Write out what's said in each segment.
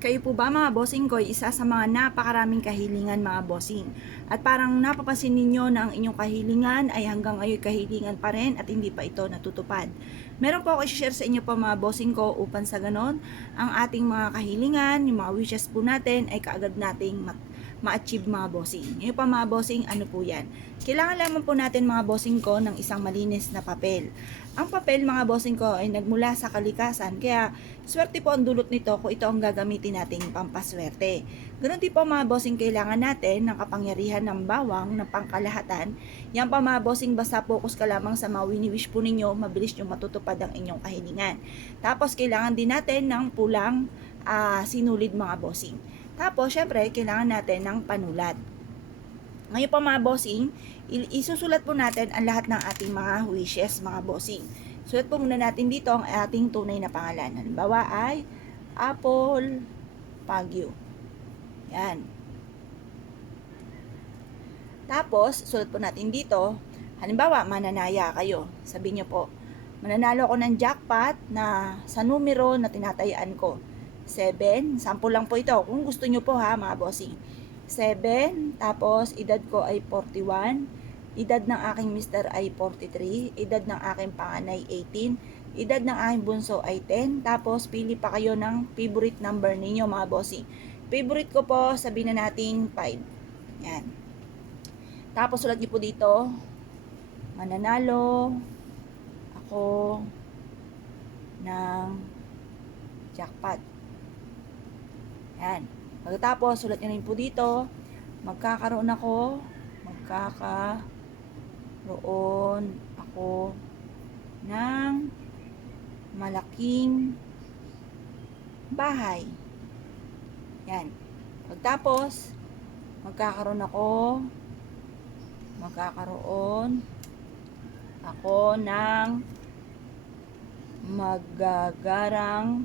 Kayo po ba mga bossing ko, isa sa mga napakaraming kahilingan mga bossing? At parang napapansin ninyo na ang inyong kahilingan ay hanggang ngayon kahilingan pa rin at hindi pa ito natutupad. Meron po ako i-share sa inyo po mga bossing ko upang sa ganon, ang ating mga kahilingan, yung mga wishes po natin ay kaagad nating ma-achieve mga bossing. Ngayon pa mga bossing, ano po yan? Kailangan lamang po natin mga bossing ko ng isang malinis na papel. Ang papel mga bossing ko ay nagmula sa kalikasan, kaya swerte po ang dulot nito kung ito ang gagamitin nating pampaswerte. Ganun din po mga bossing, kailangan natin ng kapangyarihan ng bawang, ng pangkalahatan. Yan pa mga bossing, basta focus ka lamang sa mga wini-wish po ninyo, mabilis nyo matutupad ang inyong kahilingan. Tapos kailangan din natin ng pulang sinulid mga bossing. Tapos syempre kailangan natin ng panulat. Ngayon pa mga bossing, isusulat po natin ang lahat ng ating mga wishes mga bossing. Sulat po muna natin dito ang ating tunay na pangalan. Halimbawa ay Apple Pagyo. Yan. Tapos, sulat po natin dito, halimbawa, mananaya kayo. Sabihin nyo po, mananalo ako ng jackpot na sa numero na tinatayaan ko. 7, sample lang po ito. Kung gusto nyo po ha, mga bossing. 7, tapos edad ko ay 41, edad ng aking mister ay 43, edad ng aking panganay 18, edad ng aking bunso ay 10, tapos pili pa kayo ng favorite number ninyo mga bossing. Favorite ko po, sabihin na natin 5. Yan. Tapos sulat niyo po dito, mananalo ako ng jackpot. Yan. Pagkatapos, sulat nyo rin po dito, magkakaroon ako ng malaking bahay. Yan. Pagkatapos, magkakaroon ako ng magagarang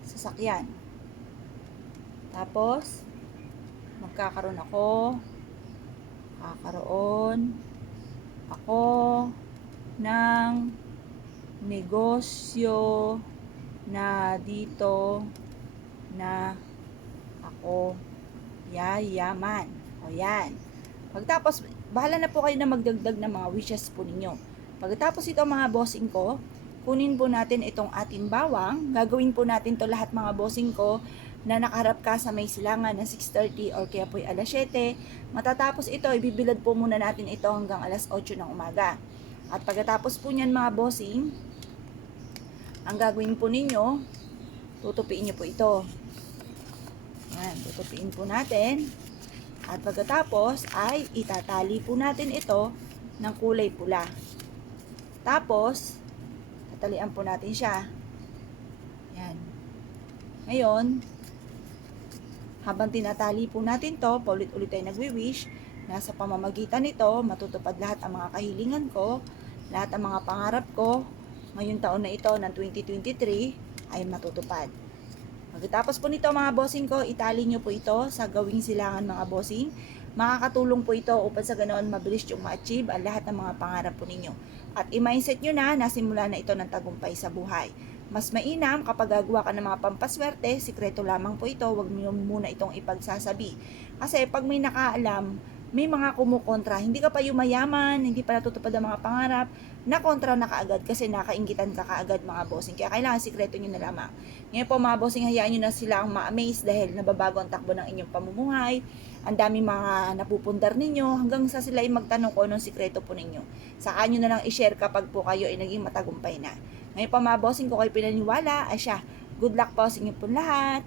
sasakyan. Tapos, magkakaroon ako ng negosyo na dito na ako yayaman. O yan. Pagkatapos, bahala na po kayo na magdagdag ng mga wishes po ninyo. Pagkatapos ito mga bossing ko, kunin po natin itong ating bawang. Gagawin po natin to lahat mga bossing ko na nakaharap ka sa may silangan na 6:30 or kaya po alas 7. Matatapos ito, ibibilad po muna natin ito hanggang alas 8 ng umaga. At pagkatapos po niyan mga bossing, ang gagawin po ninyo, tutupiin nyo po ito. Yan, tutupiin po natin. At pagkatapos ay itatali po natin ito ng kulay pula. Tapos, tatalian po natin siya. Yan. Ngayon, habang tinatali po natin to, paulit-ulit tayo nagwi-wish, nasa pamamagitan nito, matutupad lahat ang mga kahilingan ko, lahat ang mga pangarap ko, ngayong taon na ito ng 2023 ay matutupad. Pagkatapos po nito mga bossing ko, itali nyo po ito sa gawing silangan mga bossing. Makakatulong po ito upang sa ganoon mabilis yung ma-achieve ang lahat ng mga pangarap po ninyo. At i-mindset nyo na nasimula na ito ng tagumpay sa buhay. Mas mainam kapag gagawa ka ng mga pampaswerte, sikreto lamang po ito, huwag nyo muna itong ipagsasabi. Kasi pag may nakaalam, may mga kumukontra, hindi ka pa yumayaman, hindi pa natutupad ang mga pangarap, na kontra na kaagad kasi nakaingitan ka kaagad mga bossing. Kaya kailangan sikreto nyo na lamang. Ngayon po mga bossing, hayaan nyo na silang ma-amaze dahil nababago ang takbo ng inyong pamumuhay. Ang dami mga napupundar ninyo hanggang sa sila ay magtanong kung anong sikreto po ninyo. Saka nyo na lang i-share kapag po kayo ay naging matagumpay na. Ngayon pa mga bossing, kung kayo pinaniwala, ay siya, good luck po sa inyo po lahat.